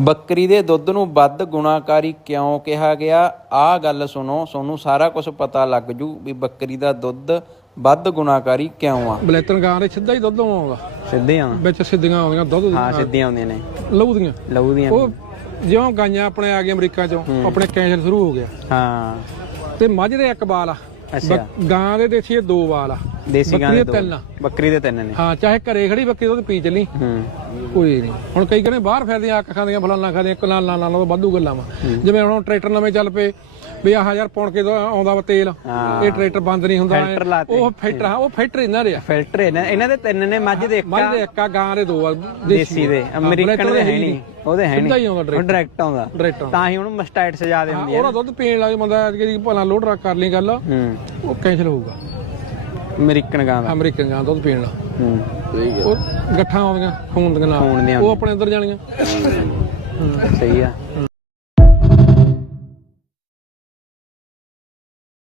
ਬੱਕਰੀ ਦੇ ਦੁੱਧ ਨੂੰ ਵੱਧ ਗੁਣਾਕਾਰੀ ਕਿਉਂ ਕਿਹਾ ਗਿਆ? ਆਹ ਗੱਲ ਸੁਣੋ ਤੁਹਾਨੂੰ ਸਾਰਾ ਕੁਝ ਪਤਾ ਲੱਗ ਜੂ ਵੀ ਬੱਕਰੀ ਦਾ ਦੁੱਧ ਵੱਧ ਗੁਣਾਕਾਰੀ ਕਿਉਂ ਆ। ਬਲੈਤਨ ਗਾਂ ਦੇ ਸਿੱਧਾ ਹੀ ਦੁੱਧ ਆਉਂਦਾ ਸਿੱਧੇ ਆ। ਵਿੱਚ ਸਿੱਧੀਆਂ ਆਉਂਦੀਆਂ ਦੁੱਧ ਦੀਆਂ, ਹਾਂ ਸਿੱਧੀਆਂ ਆਉਂਦੀਆਂ ਨੇ। ਲਹੂ ਦੀਆਂ। ਲਹੂ ਦੀਆਂ। ਉਹ ਜਿਉਂ ਗਾਈਆਂ ਆਪਣੇ ਆ ਗਈਆਂ ਅਮਰੀਕਾ ਚੋਂ ਆਪਣੇ ਕੈਂਸਰ ਸ਼ੁਰੂ ਹੋ ਗਿਆ। ਹਾਂ। ਤੇ ਮੱਝ ਦੇ ਇੱਕ ਬਾਲ ਆ। ਗਾਂ ਦੇ ਦੇਸੀ ਦੋ ਬਾਲ ਆ। ਦੇਸੀ ਗਾਂ ਦੇ ਤਿੰਨ ਆ। ਬੱਕਰੀ ਦੇ ਤਿੰਨ ਨੇ। ਹਾਂ ਚਾਹੇ ਘਰੇ ਖੜੀ ਬੱਕਰੀ ਦੁੱਧ ਪੀ ਚੱਲੀ। ਹੂੰ। ਕੋਈ ਨਹੀਂ। ਹੁਣ ਕਈ ਕਹਿੰਦੇ ਬਾਹਰ ਫਿਰਦੀਆਂ ਅੱਖ ਖਾਂਦੀਆਂ ਫਲਾਨਾ ਖਾਂਦੀਆਂ ਨਾਲ ਨਾਲ ਉਹ ਵਾਧੂ ਗੱਲਾਂ ਵਾ। ਜਿਵੇਂ ਹੁਣ ਟਰੈਕਟਰ ਨਵੇਂ ਚੱਲ ਪਏ ਵੀ ਆਹ ਹਜ਼ਾਰ ਪੌਣ ਕੇ ਦਾ ਆਉਂਦਾ ਵਾ ਤੇਲ। ਹਾਂ। ਇਹ ਟਰੈਕਟਰ ਬੰਦ ਨਹੀਂ ਹੁੰਦਾ। ਲਾਤੇ। ਉਹ ਫਿਲਟਰ ਹਾਂ ਉਹ ਫਿਲਟਰ ਇਹਨਾਂ ਦੇ ਆ। ਫਿਲਟਰ ਇਹਨਾਂ ਇਹਨਾਂ ਦੇ ਤਿੰਨ ਨੇ ਮੱਝ ਦੇ ਇੱਕ ਮੱਝ ਦੇ ਇੱਕ ਗਾਂ ਦੇ ਦੋ ਆ ਦੇਸੀ ਦੇ। ਅਮਰੀਕਨ ਦੇ ਹੈ ਨਹੀਂ। ਉਹਦੇ ਹੈ ਸਿੱਧਾ ਹੀ ਨਹੀਂ। ਆਉਂਦਾ ਉਹ ਡਾਇਰੈਕਟ ਆਉਂਦਾ। ਡਾਇਰੈਕਟ ਤਾਂ ਹੀ ਉਹਨੂੰ ਮਸਟਾਈਟ ਸਜਾ ਦੇ ਹੁੰਦੀ ਹੈ ਉਹਦਾ ਦੁੱਧ ਪੀਣ ਲੱਗ ਬੰਦਾ ਕਿ ਭਲਾ ਲੋਡ ਰੱਖ ਕਰ ਲਈ ਗੱਲ। ਹੂੰ। ਉਹ ਕੈਂਸਲ ਹੋਊਗਾ। ਅਮਰੀਕਨ ਗਾਂ ਦਾ। ਅਮਰੀਕਨ ਗਾਂ ਦੁੱਧ ਪੀਣ ਨਾਲ ਹੂੰ। ਉਹ ਗੱਠਾਂ ਆਉਂਦੀਆਂ ਖੂਨ ਦੀਆਂ। ਖੂਨ ਨਾਲ ਦੀਆਂ। ਉਹ ਆਪਣੇ ਅੰਦਰ ਜਾਣੀਆਂ। ਸਹੀ ਆ।